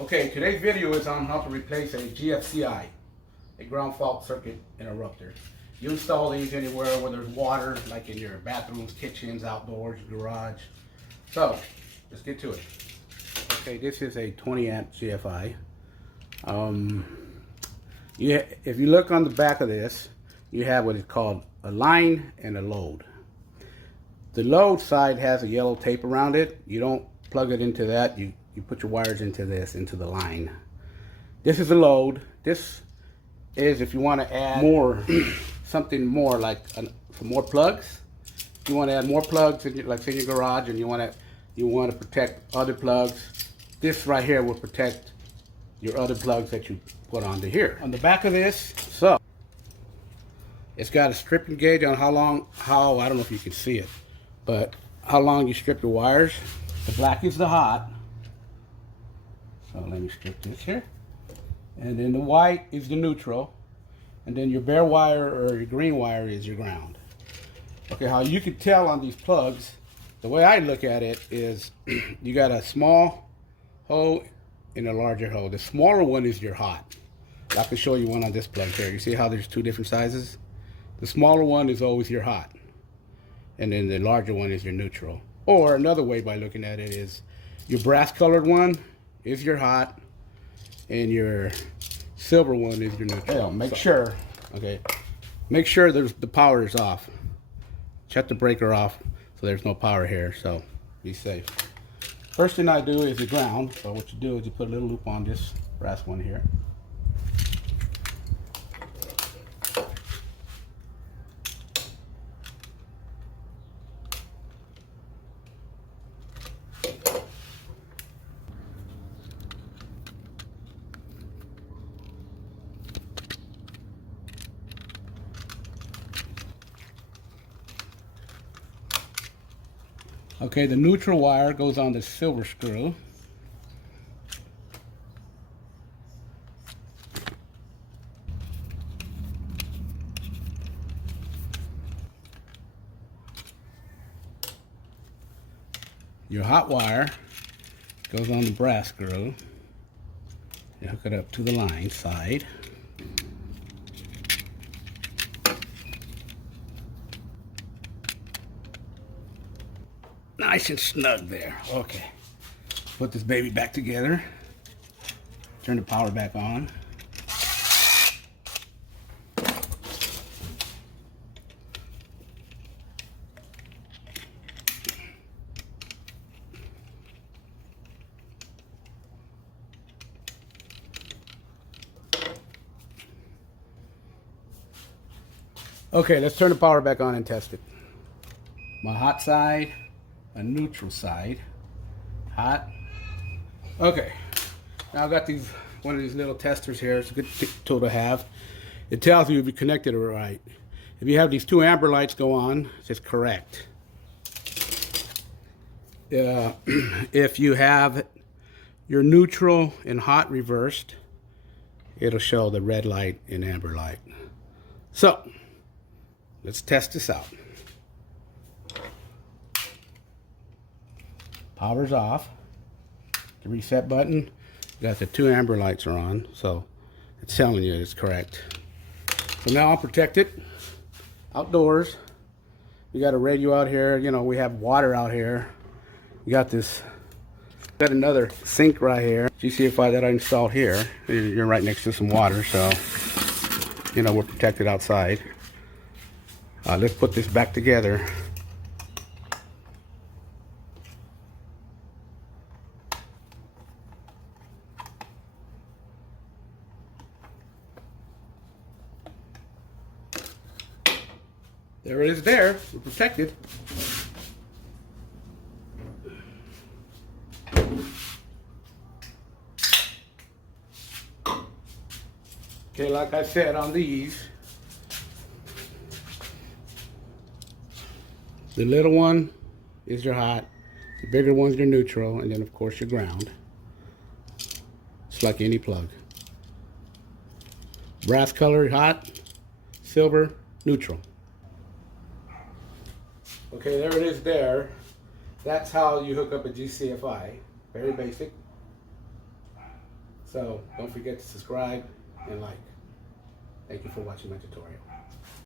Okay, today's video is on how to replace a GFCI, a ground fault circuit interrupter. You install these anywhere where there's water, like in your bathrooms, kitchens, outdoors, garage. So, let's get to it. Okay, this is a 20 amp GFI. If you look on the back of this, you have what is called a line and a load. The load side has a yellow tape around it. You don't plug it into that. You put your wires into this, into the line. This is the load. This is if you want to add more, something more like some more plugs. If you want to add more plugs, in like in your garage, and you want to protect other plugs, this right here will protect your other plugs that you put onto here. On the back of this, so it's got a stripping gauge on how I don't know if you can see it, but how long you strip your wires. The black is the hot. So let me strip this here. And then the white is the neutral. And then your bare wire or your green wire is your ground. Okay, how you can tell on these plugs, the way I look at it is you got a small hole and a larger hole. The smaller one is your hot. I can show you one on this plug here. You see how there's two different sizes? The smaller one is always your hot. And then the larger one is your neutral. Or another way by looking at it is your brass colored one is your hot and your silver one is your neutral. Make sure the power is off. Shut the breaker off so there's no power here, so be safe. First thing I do is the ground. So what you do is you put a little loop on this brass one here. Okay, the neutral wire goes on the silver screw. Your hot wire goes on the brass screw. You hook it up to the line side. Nice and snug there. Okay. Put this baby back together. Turn the power back on. Okay, let's turn the power back on and test it. My hot side, a neutral side, hot. Okay, now I've got one of these little testers here. It's a good tool to have. It tells you if you connected it right. If you have these two amber lights go on, it's correct. If you have your neutral and hot reversed, it'll show the red light and amber light. So let's test this out. Power's off. The reset button, you got the two amber lights are on, so it's telling you it's correct. So now I'll protect it outdoors. We got a radio out here, you know, we have water out here. We got another sink right here. GFI that I installed here. You're right next to some water, so you know we're protected outside. Let's put this back together. There it is there. We're protected. Okay, like I said on these, the little one is your hot, the bigger one's your neutral, and then of course your ground. It's like any plug. Brass color hot, silver neutral. Okay, there it is there. That's how you hook up a GFI. Very basic. So don't forget to subscribe and like. Thank you for watching my tutorial.